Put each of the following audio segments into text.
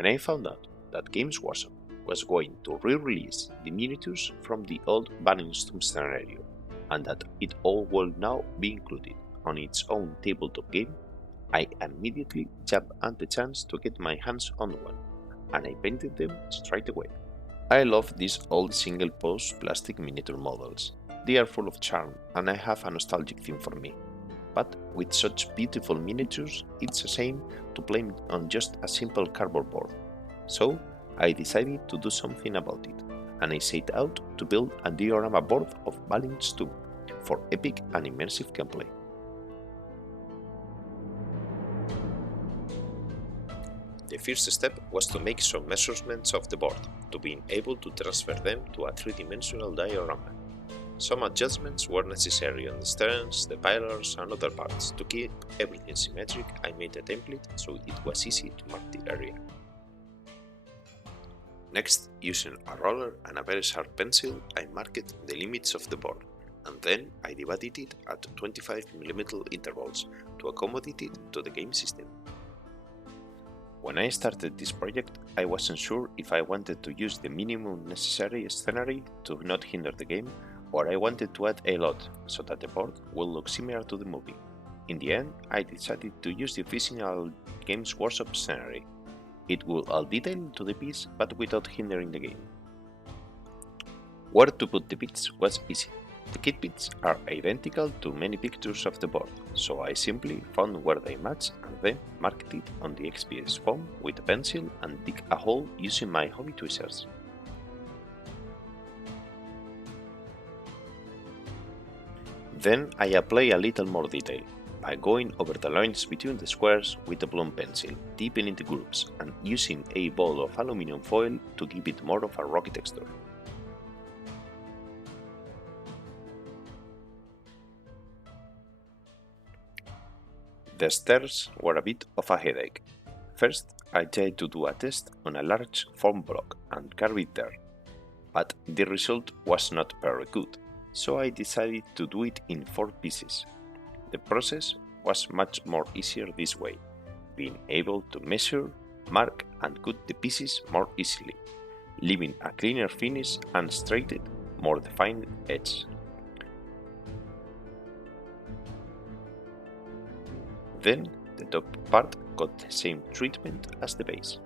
When I found out that Games Workshop was going to re-release the miniatures from the old Balin scenario, and that it all will now be included on its own tabletop game, I immediately jumped at the chance to get my hands on one, and I painted them straight away. I love these old single-pose plastic miniature models. They are full of charm, and I have a nostalgic theme for me. But with such beautiful miniatures, it's a shame to play on just a simple cardboard board. So I decided to do something about it, and I set out to build a diorama board of Balin's tomb for epic and immersive gameplay. The first step was to make some measurements of the board, to being able to transfer them to a three-dimensional diorama. Some adjustments were necessary on the stems, the pillars, and other parts. To keep everything symmetric, I made a template so it was easy to mark the area. Next, using a roller and a very sharp pencil, I marked the limits of the board, and then I divided it at 25mm intervals to accommodate it to the game system. When I started this project, I wasn't sure if I wanted to use the minimum necessary scenery to not hinder the game, or I wanted to add a lot so that the board will look similar to the movie. In the end, I decided to use the original Games Workshop scenery. It will add detail to the piece, but without hindering the game. Where to put the bits was easy. The kit bits are identical to many pictures of the board, so I simply found where they match and then marked it on the XPS foam with a pencil and dig a hole using my hobby tweezers. Then I apply a little more detail, by going over the lines between the squares with a blunt pencil, deepening the groups, and using a ball of aluminum foil to give it more of a rocky texture. The stairs were a bit of a headache. First, I tried to do a test on a large foam block and carve it there, but the result was not very good, so I decided to do it in 4 pieces. The process was much more easier this way, being able to measure, mark and cut the pieces more easily, leaving a cleaner finish and straightened, more defined edge. Then the top part got the same treatment as the base.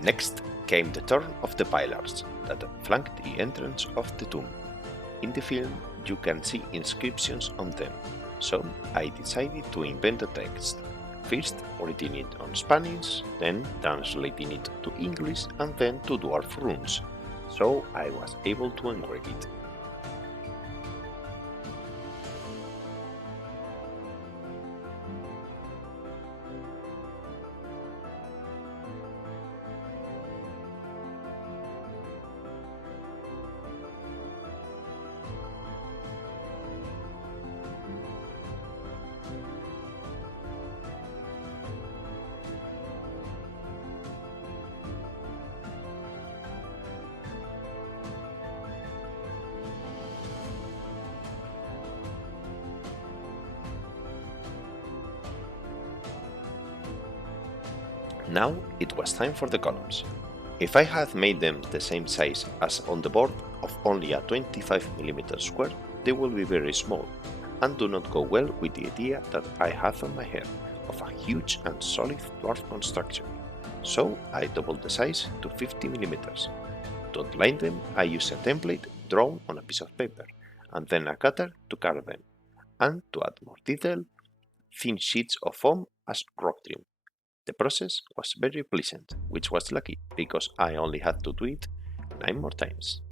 Next came the turn of the pillars that flanked the entrance of the tomb. In the film, you can see inscriptions on them, so I decided to invent a text, first writing it on Spanish, then translating it to English and then to dwarf runes, so I was able to engrave it. Now it was time for the columns. If I had made them the same size as on the board of only a 25mm square, they will be very small and do not go well with the idea that I have on my head of a huge and solid dwarf construction. So I doubled the size to 50mm. To outline them, I used a template drawn on a piece of paper and then a cutter to carve them, and to add more detail, thin sheets of foam as rock trim. The process was very pleasant, which was lucky because I only had to do it 9 more times.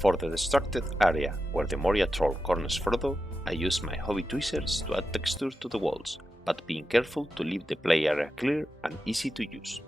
For the distracted area where the Moria troll corners Frodo, I use my hobby tweezers to add texture to the walls, but being careful to leave the play area clear and easy to use.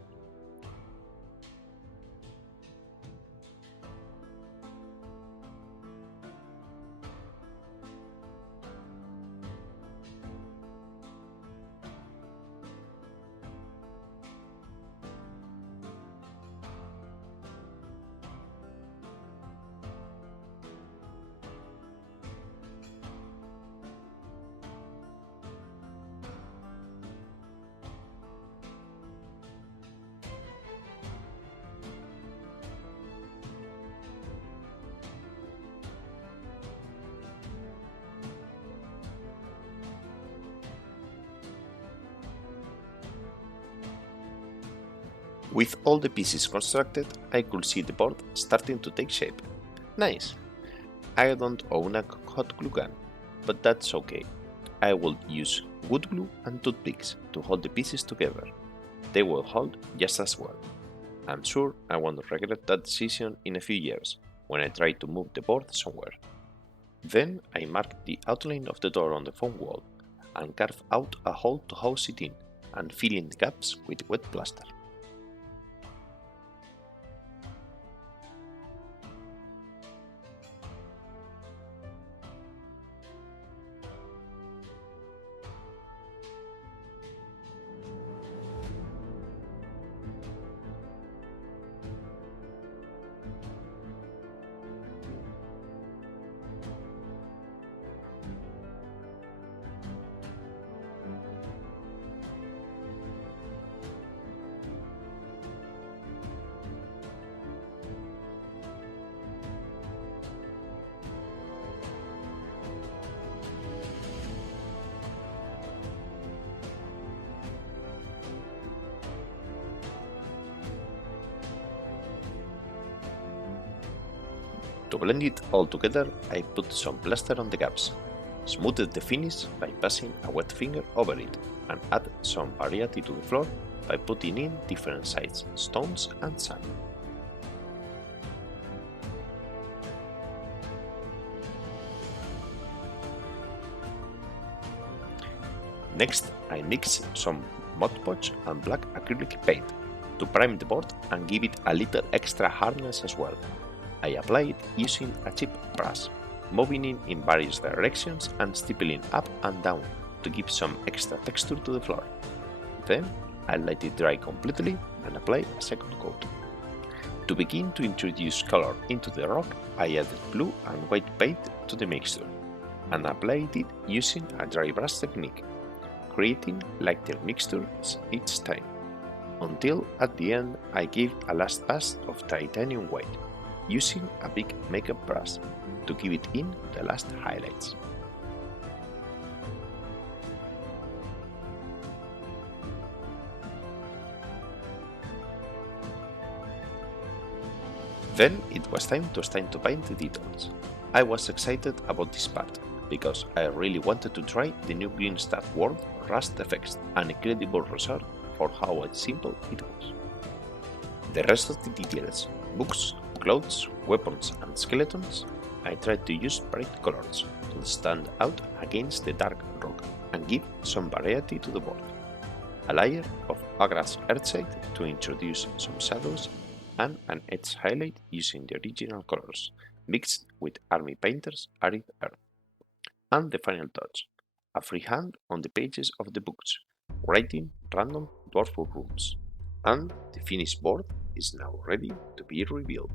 With all the pieces constructed, I could see the board starting to take shape. Nice! I don't own a hot glue gun, but that's okay. I will use wood glue and toothpicks to hold the pieces together. They will hold just as well. I'm sure I won't regret that decision in a few years, when I try to move the board somewhere. Then I mark the outline of the door on the foam wall, and carve out a hole to house it in, and fill in the gaps with wet plaster. To blend it all together, I put some plaster on the gaps, smoothed the finish by passing a wet finger over it, and add some variety to the floor by putting in different sized stones and sand. Next, I mix some Mod Podge and black acrylic paint to prime the board and give it a little extra hardness as well. I apply it using a cheap brush, moving it in various directions and stippling up and down to give some extra texture to the floor. Then I let it dry completely and apply a second coat. To begin to introduce color into the rock, I added blue and white paint to the mixture and applied it using a dry brush technique, creating lighter mixtures each time, until at the end I gave a last pass of titanium white, using a big makeup brush to give it in the last highlights. Then it was time to paint the details. I was excited about this part, because I really wanted to try the new green stat world Rust effects, an incredible result for how simple it was. The rest of the details, books, clothes, weapons and skeletons, I tried to use bright colors to stand out against the dark rock and give some variety to the board. A layer of Agra's Earthshade to introduce some shadows, and an edge highlight using the original colors, mixed with Army Painter's Arid Earth. And the final touch, a freehand on the pages of the books, writing random dwarful runes. And the finished board is now ready to be revealed.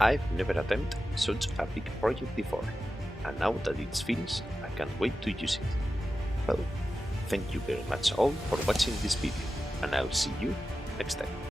I've never attempted such a big project before, and now that it's finished, I can't wait to use it. Well, thank you very much all for watching this video, and I'll see you next time.